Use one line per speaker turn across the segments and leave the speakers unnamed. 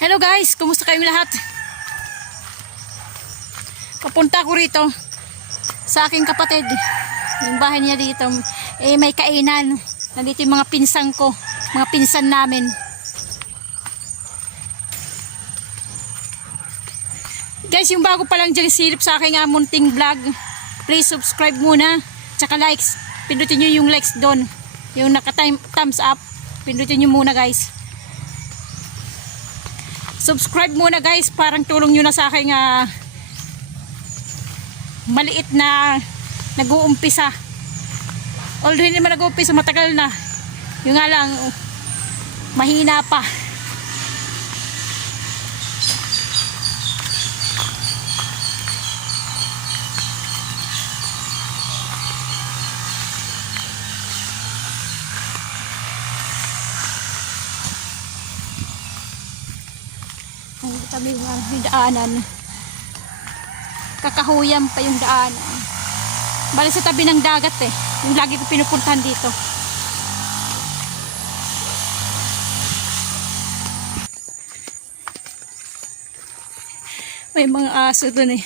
Hello guys, kumusta kayong lahat? Papunta ko rito sa aking kapatid. Yung bahay niya dito, eh may kainan. Nandito yung mga pinsan ko, mga pinsan namin. Guys, yung bago pa lang dyan silip sa aking uh, munting vlog, please subscribe muna. Tsaka likes. Pindutin nyo yung likes doon. Yung naka-thumbs up. Pindutin nyo muna guys. Subscribe muna guys. Parang tulong nyo na sa aking ah, maliit na nag-uumpisa. Already naman nag-uumpisa. Matagal na. Yung nga lang, mahina pa. Nga yung daanan. Kakahuyan pa yung daanan. Bali sa tabi ng dagat eh. Yung lagi ko pinupuntahan dito. May mga aso dun eh.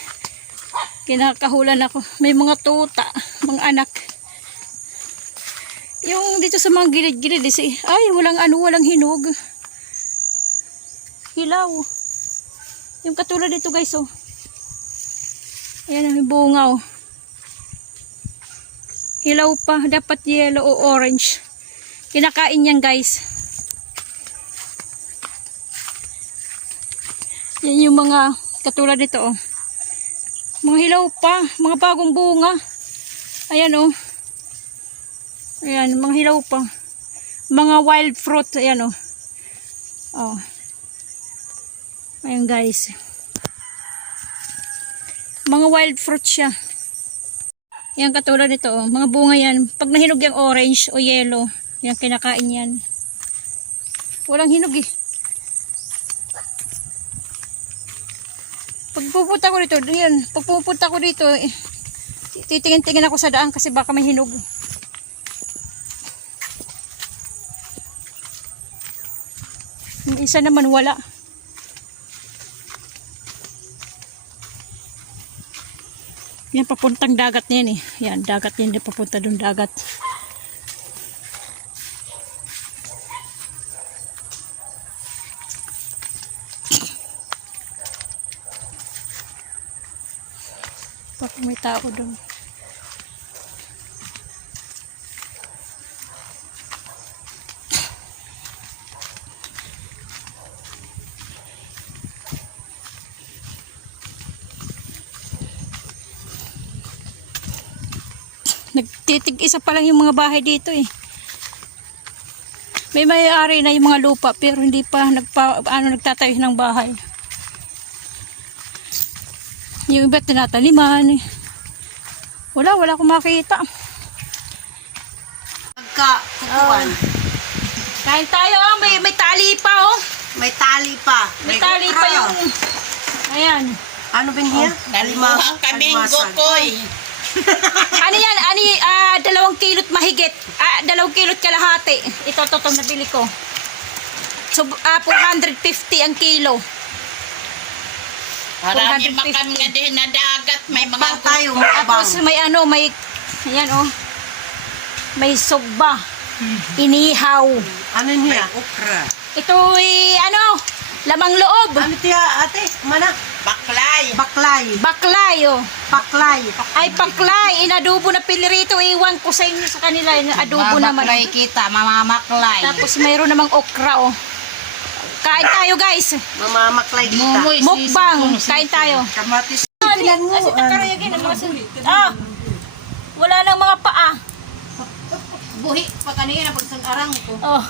Kinakahulan ako. May mga tuta, mga anak. Yung dito sa mga gilid-gilid eh. Ay, walang ano, walang hinog. Hilaw. Yung katulad dito guys oh. Ayan ang bunga oh. Hilaw pa. Dapat yellow o orange. Kinakain yan guys. Yan yung mga katulad dito oh. Mga hilaw pa. Mga bagong bunga. Ayan oh. Ayan, mga hilaw pa. Mga wild fruit. Ayan oh. Oh. Ayan guys. Mga wild fruit siya. Yan katulad nito oh. Mga bunga yan. Pag nahinog yung orange o yellow, yan kinakain yan. Walang hinog eh. Pag pupunta ko dito, yan. Pag pupunta ko dito, eh, titingin-tingin ako sa daan kasi baka may hinog. Yung isa naman wala. Yan, papuntang dagat na yan eh. Yan, dagat yan. Papunta dun dagat. Baka may tao dun. Nagtitig isa pa lang yung mga bahay dito eh. May may-ari na yung mga lupa pero hindi pa nagpa, ano, nagtatayo ng bahay. Yung iba tinataniman eh. Wala, wala akong makita.
Pagka kukuan,
Kain tayo ah, may, may tali pa oh.
may tali pa.
May tali pa
okra.
yung... Ayan.
Ano ba niya?
Kalimuha kaming gokoy.
Ano yan? Ano ah, dalawang kilot mahigit. Ah, dalawang kilot kalahati. Ito, ito, ito, nabili ko. So, ah, 450 ang kilo.
Marami
450.
makam nga din na dagat. May mga
Pang tayo,
Tapos may ano, may, ayan oh. May sugba. Inihaw.
Ano niya?
okra.
Ito ay, ano, lamang loob.
Ano tiya ate? Mana?
Baklay.
Baklay.
Baklay, oh.
Baklay.
Ay, paklay. Inadubo na pilirito. Iwan ko sa inyo sa kanila. Adobo naman.
Baklay kita, mamamaklay.
Tapos mayroon namang okra, oh. Kain tayo, guys.
Mamamaklay kita.
Mumoy,
Mukbang. Kain tayo.
Kamatis.
Ah, wala nang mga paa.
Buhi pa kanina pag arang ko.
Oh,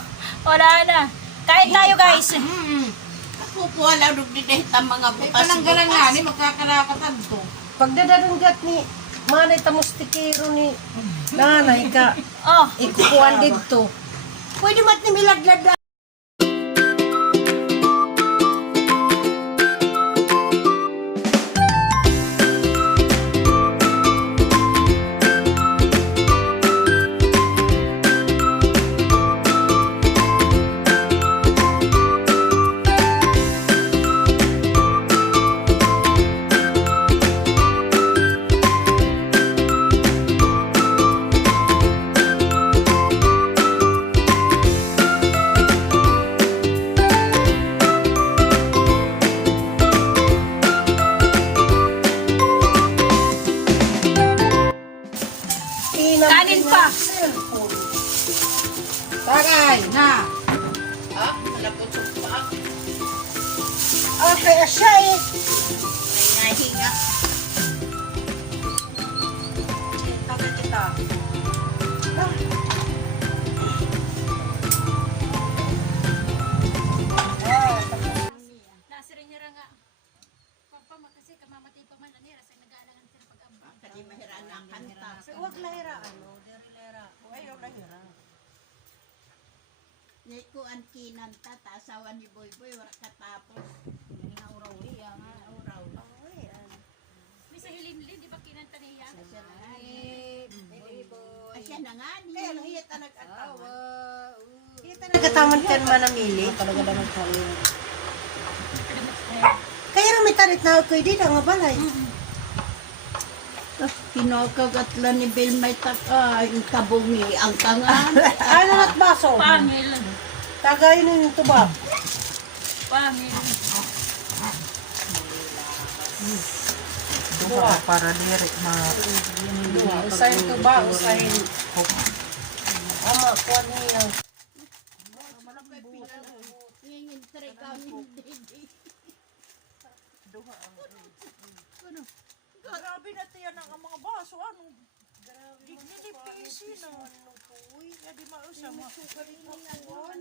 wala na. Kain tayo, guys.
Hmm. Wala dug di dahit ang mga bukas.
Pananggalan nga ni magkakarakatan to.
Pagdadarunggat ni manay tamustikero ni nanay ka
Oh,
ikukuan dito. Pwede mat ni milaglag
Takot sa paa.
Ah, kaya siya eh.
Ay, nahinga.
Tagal kita.
Nasirinira nga. Papa, makasi kamamatay pa man
ano, diri lahira. Ayaw lahira.
Ni ko ang kinanta, ta asawa ni Boy Boy, wala katapos. Yan nga uraw, eh, yan nga uraw.
May sa di ba kinanta niya?
Asya na nga, eh. Boy Boy. Asya na nga, ni.
Kaya lang, hiyata nag-ataman. Hiyata nag-ataman ka naman ang ili. Talaga naman tayo. Kaya rin may tarit na ako di na nga balay.
Kinakagatla ni Bill may yung kabungi, ang kangan.
Ano na't baso?
Pangil.
Tagay na yung tuba.
Pangil.
Duha. Para diri ma... Duha. Usahin tuba, usahin... Ama, kuwan niya.
Tari kami, hindi.
Grabe na tiyan ang mga baso. Anong... Dinilipisi na. Uy, di mausa mo. Sugarin mo kuwan.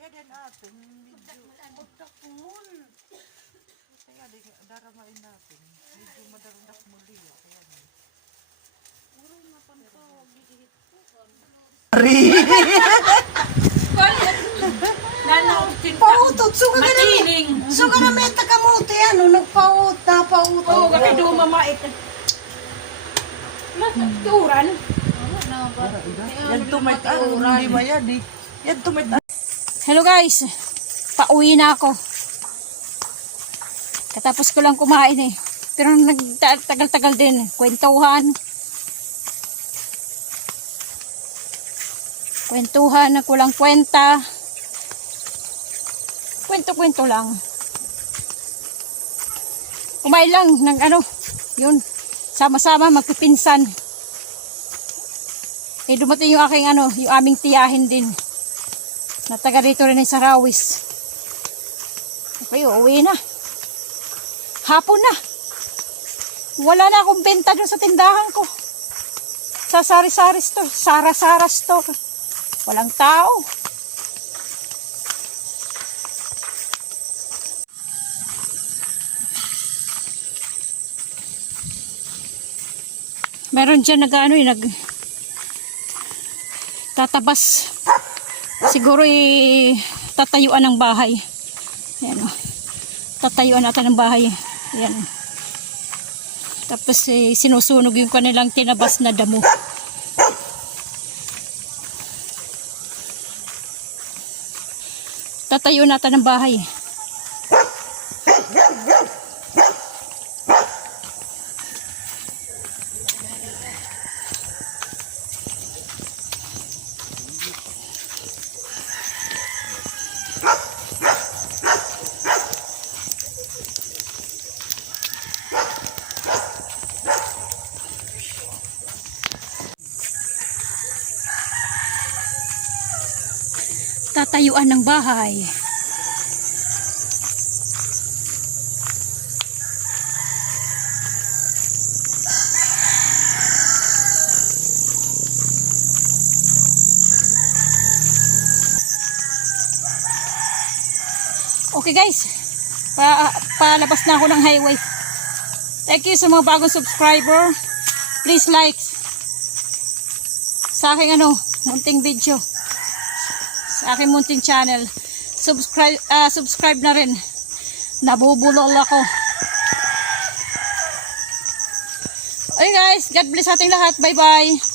Yan din atin. Medyo pagtakul. Kaya di daramain natin. Medyo madarandak muli. Kaya
Lalo,
Pautot, suga ka na may... Suga na may takamuti, ano, nagpaut, napautot.
Oo, oh, kakay dumamait. Maturan.
Yan tumay, ah, hindi ba yan, di? Yan tumay,
Hello guys, pauwi na ako. Katapos ko lang kumain eh. Pero nagtagal-tagal din. Kwentuhan. Kwentuhan na kulang kwenta. Kwento-kwento lang. Kumain lang ng ano, yun. Sama-sama magpipinsan. Eh dumating yung aking ano, yung aming tiyahin din. Na taga dito rin sa Rawis. Okay, uuwi na. Hapon na. Wala na akong benta dun sa tindahan ko. Sa sari-sari store, Sara-Sara store. Walang tao. Meron dyan nag ano eh, nag tatabas. Siguro eh, tatayuan ng bahay. Ayan o. Tatayuan natin ng bahay. Ayan. Tapos eh, sinusunog yung kanilang tinabas na damo. Tatayo natin ng bahay. Tatayuan ng bahay. Okay guys, pa palabas na ako ng highway. Thank you sa mga bagong subscriber. Please like sa aking ano, munting video. Sa aking munting channel. Subscribe ah, subscribe na rin. Nabubulol ako. Okay guys, God bless ating lahat. Bye bye.